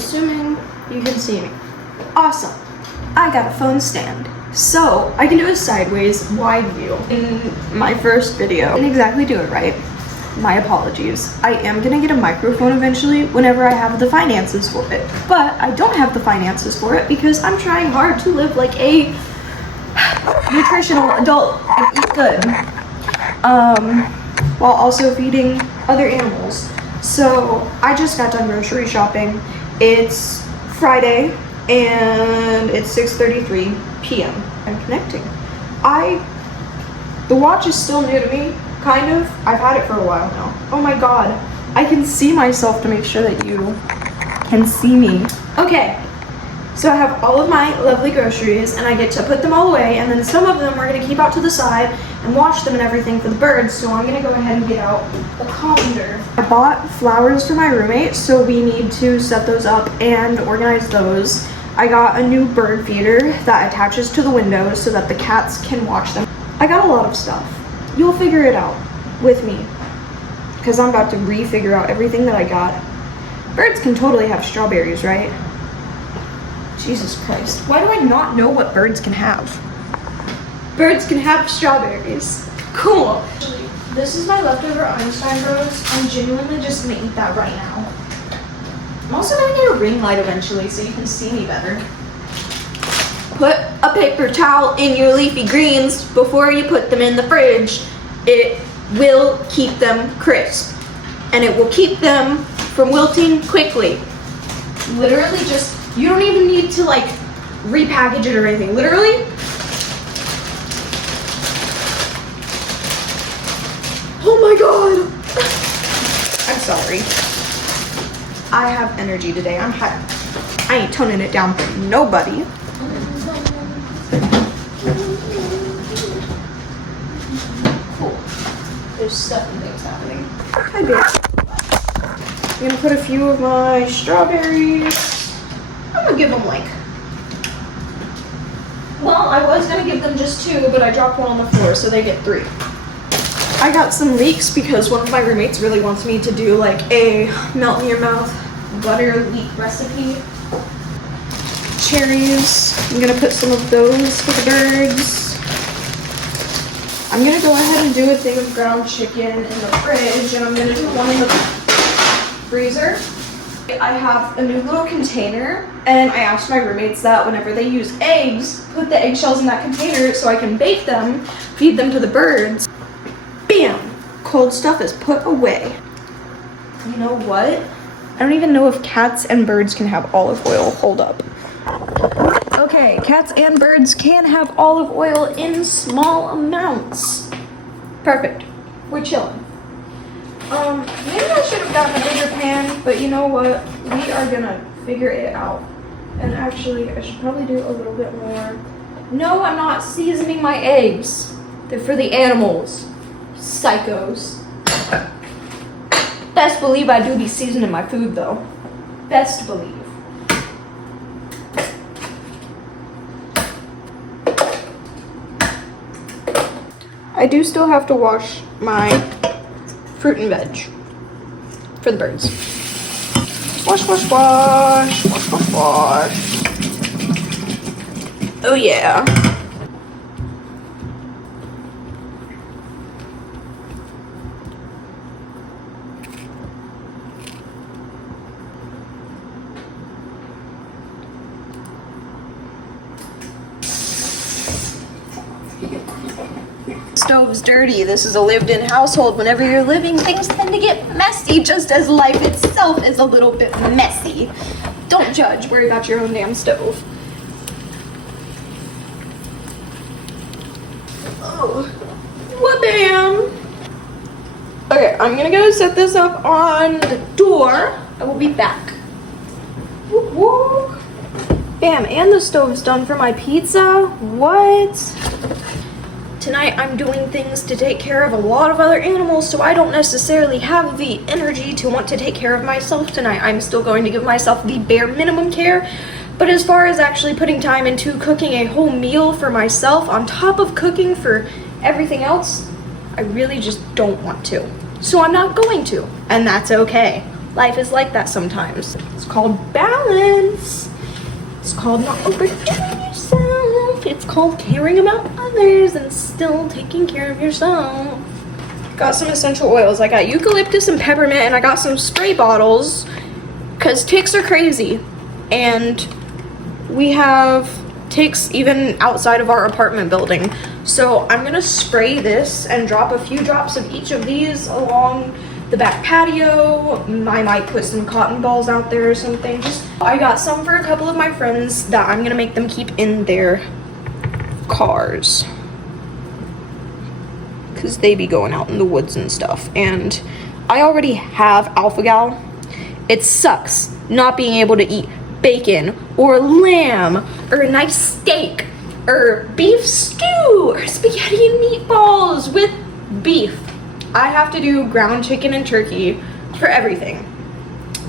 assuming you can see me. Awesome. I got a phone stand. So I can do a sideways wide view. In my first video, I didn't exactly do it right. My apologies. I am gonna get a microphone eventually whenever I have the finances for it. But I don't have the finances for it because I'm trying hard to live like a nutritional adult and eat good. While also feeding other animals. So I just got done grocery shopping. It's Friday and it's 6:33 p.m. I'm connecting. The watch is still new to me, kind of. I've had it for a while now. Oh my god. I can see myself to make sure that you can see me. Okay. So I have all of my lovely groceries and I get to put them all away, and then some of them we're gonna keep out to the side and wash them and everything for the birds. So I'm gonna go ahead and get out the colander. I bought flowers for my roommate, so we need to set those up and organize those. I got a new bird feeder that attaches to the windows so that the cats can watch them. I got a lot of stuff. You'll figure it out with me because I'm about to re-figure out everything that I got. Birds can totally have strawberries, right? Jesus Christ. Why do I not know what birds can have? Birds can have strawberries. Cool. This is my leftover Einstein Bros. I'm genuinely just gonna eat that right now. I'm also gonna get a ring light eventually so you can see me better. Put a paper towel in your leafy greens before you put them in the fridge. It will keep them crisp. And it will keep them from wilting quickly. Literally just, you don't even need to like repackage it or anything. Literally. Oh my god. I'm sorry. I have energy today. I'm high. I ain't toning it down for nobody. Cool. There's stuff and things happening. Hi, babe. I'm gonna put a few of my strawberries. I'm gonna give them like, well, I was gonna give them just 2, but I dropped one on the floor, so they get 3. I got some leeks because one of my roommates really wants me to do like a melt in your mouth butter leek recipe. Cherries, I'm gonna put some of those for the birds. I'm gonna go ahead and do a thing of ground chicken in the fridge, and I'm gonna do one in the freezer. I have a new little container, and I asked my roommates that whenever they use eggs, put the eggshells in that container so I can bake them, feed them to the birds. Bam! Cold stuff is put away. You know what? I don't even know if cats and birds can have olive oil. Hold up. Okay, cats and birds can have olive oil in small amounts. Perfect. We're chilling. Maybe I should have gotten a bigger pan, but you know what? We are gonna figure it out. And actually, I should probably do a little bit more. No, I'm not seasoning my eggs. They're for the animals. Psychos. Best believe I do be seasoning my food though. Best believe. I do still have to wash my fruit and veg for the birds. Wash, wash, wash, wash, wash, wash. Oh yeah. Stove's dirty. This is a lived-in household. Whenever you're living, things tend to get messy, just as life itself is a little bit messy. Don't judge. Worry about your own damn stove. Oh, wha-bam! Okay, I'm gonna go set this up on the door. I will be back. Whoop, whoop. Bam, and the stove's done for my pizza. What? Tonight I'm doing things to take care of a lot of other animals, so I don't necessarily have the energy to want to take care of myself tonight. I'm still going to give myself the bare minimum care, but as far as actually putting time into cooking a whole meal for myself on top of cooking for everything else, I really just don't want to. So I'm not going to, and that's okay. Life is like that sometimes. It's called balance. It's called not overdoing yourself. It's called caring about others and still taking care of yourself. Got some essential oils. I got eucalyptus and peppermint, and I got some spray bottles because ticks are crazy. And we have ticks even outside of our apartment building. So I'm gonna spray this and drop a few drops of each of these along the back patio. I might put some cotton balls out there or something. I got some for a couple of my friends that I'm gonna make them keep in their cars, because they be going out in the woods and stuff. And I already have alpha-gal. It sucks not being able to eat bacon or lamb or a nice steak or beef stew or spaghetti and meatballs with beef. I have to do ground chicken and turkey for everything.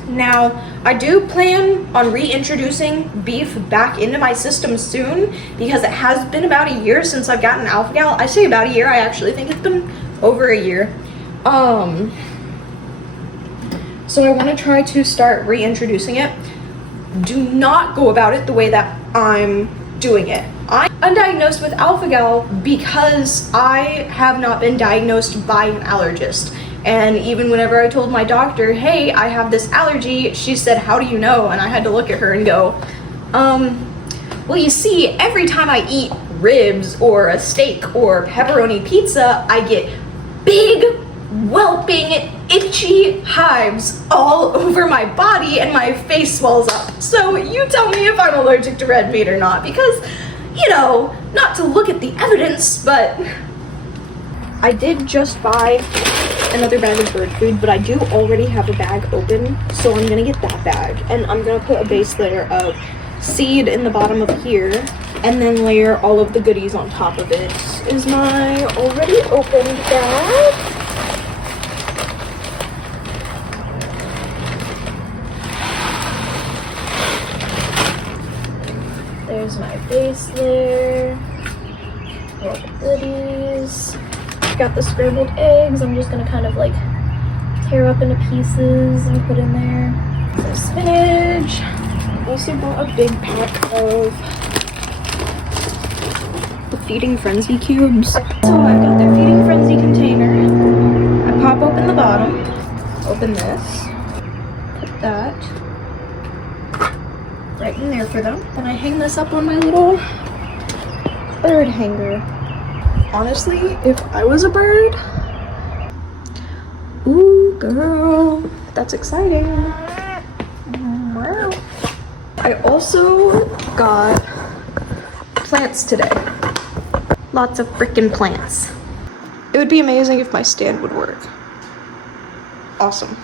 Now, I do plan on reintroducing beef back into my system soon, because it has been about a year since I've gotten alpha-gal. I say about a year, I actually think it's been over a year. So I want to try to start reintroducing it. Do not go about it the way that I'm doing it. I'm undiagnosed with alpha-gal because I have not been diagnosed by an allergist. And even whenever I told my doctor, hey, I have this allergy, she said, how do you know? And I had to look at her and go, well, you see, every time I eat ribs or a steak or pepperoni pizza, I get big, whelping, itchy hives all over my body and my face swells up. So you tell me if I'm allergic to red meat or not, because, you know, not to look at the evidence, but I did just buy another bag of bird food, but I do already have a bag open, so I'm gonna get that bag, and I'm gonna put a base layer of seed in the bottom of here, and then layer all of the goodies on top of it. This is my already opened bag. There's my base layer, all the goodies. Got the scrambled eggs. I'm just gonna kind of like tear up into pieces and put in there. Some spinach. I also bought a big pack of the Feeding Frenzy cubes. So I've got the Feeding Frenzy container. I pop open the bottom, open this, put that right in there for them. Then I hang this up on my little bird hanger. Honestly, if I was a bird, ooh, girl, that's exciting. Wow. I also got plants today. Lots of freaking plants. It would be amazing if my stand would work. Awesome.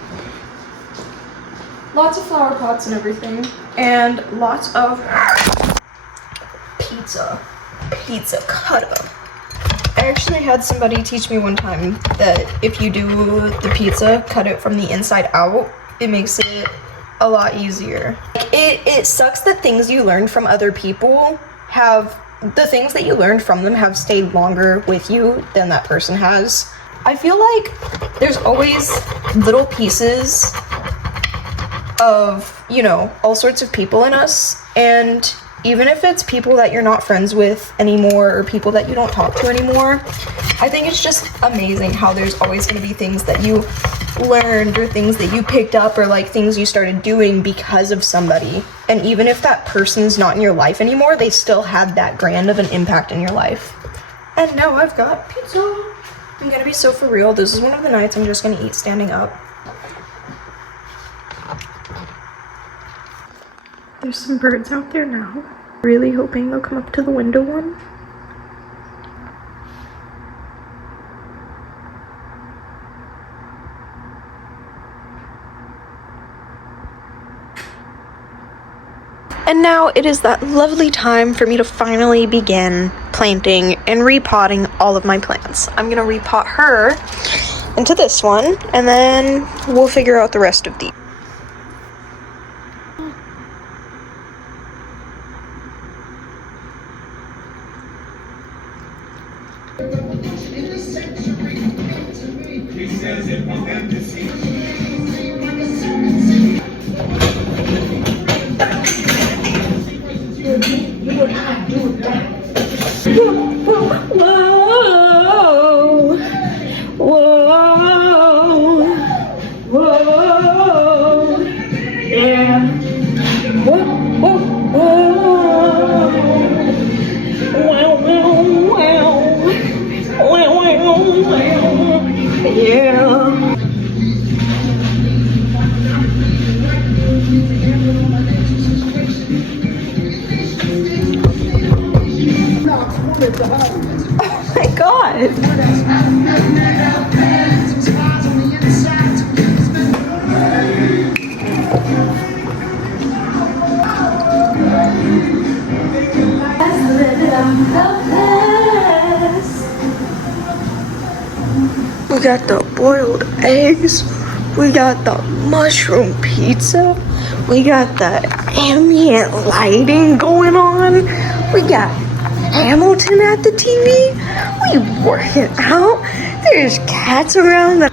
Lots of flower pots and everything, and lots of pizza cut up. I actually had somebody teach me one time that if you do the pizza, cut it from the inside out, it makes it a lot easier. It sucks that things you learned from other people the things that you learned from them have stayed longer with you than that person has. I feel like there's always little pieces of, you know, all sorts of people in us, and even if it's people that you're not friends with anymore or people that you don't talk to anymore, I think it's just amazing how there's always going to be things that you learned or things that you picked up or like things you started doing because of somebody. And even if that person's not in your life anymore, they still had that grand of an impact in your life. And now I've got pizza. I'm gonna be so for real. This is one of the nights I'm just gonna eat standing up. There's some birds out there now. Really hoping they'll come up to the window one. And now it is that lovely time for me to finally begin planting and repotting all of my plants. I'm gonna repot her into this one, and then we'll figure out the rest of these. We got the boiled eggs. We got the mushroom pizza. We got the ambient lighting going on. We got Hamilton at the TV. We working out. There's cats around the